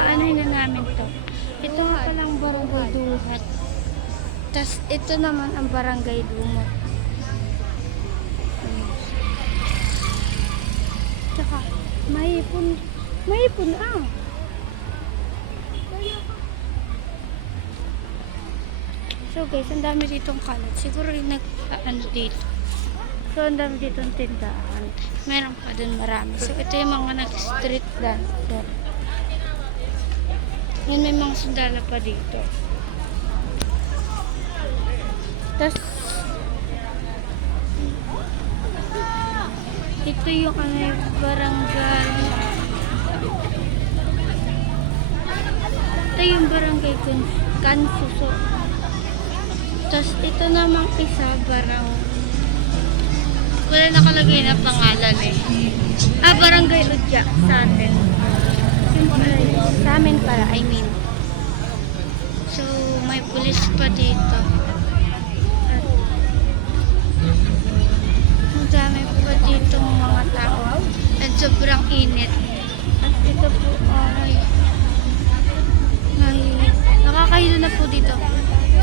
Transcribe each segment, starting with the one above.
Aanohin na namin to. Ito nga palang barangay Duhat. Tapos ito naman ang barangay. Ayan. Tsaka, mahipon. Mahipon ah. So guys, ang dami ditong kalat. Siguro yung nag, ah, ano dito. So, ang dami ditong tindahan. Meron pa dun marami. So, ito yung mga nag-street dancer. Yun, may mga sundala pa dito. Tapos, ito yung ano yung barangay. Ito yung barangay Kansuso. Tapos, ito namang isa barang wala nakalagay na pangalan eh. Ah, Barangay Udya sa atin. Sa amin pala, I mean. So, may pulis pa dito. At, dami pa dito mga tao. At sobrang init. At ito po ay ay nakakahilo na po dito.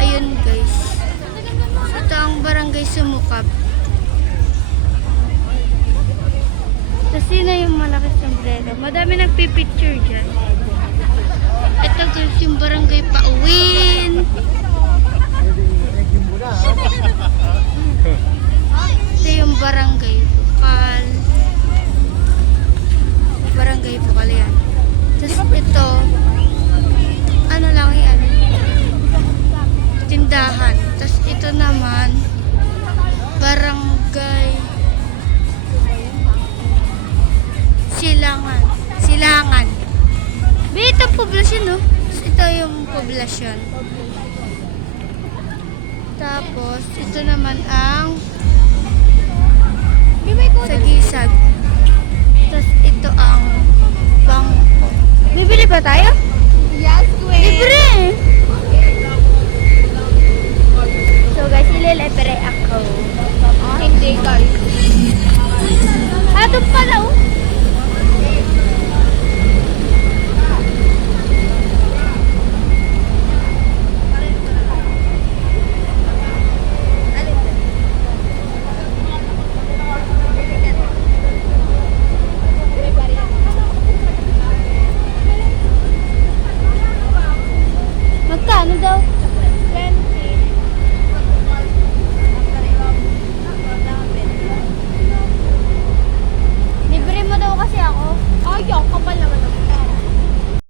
Ayun guys. Ito ang barangay Sumukab. Sombrero. Madami nagpipicture dyan. Ito guys, yung barangay Pauwin. Silangan. Silangan. Be, ito poblasyon, no? Ito yung poblasyon. Tapos, ito naman ang sagisag. Tapos, ito ang bangko. Bibili ba tayo?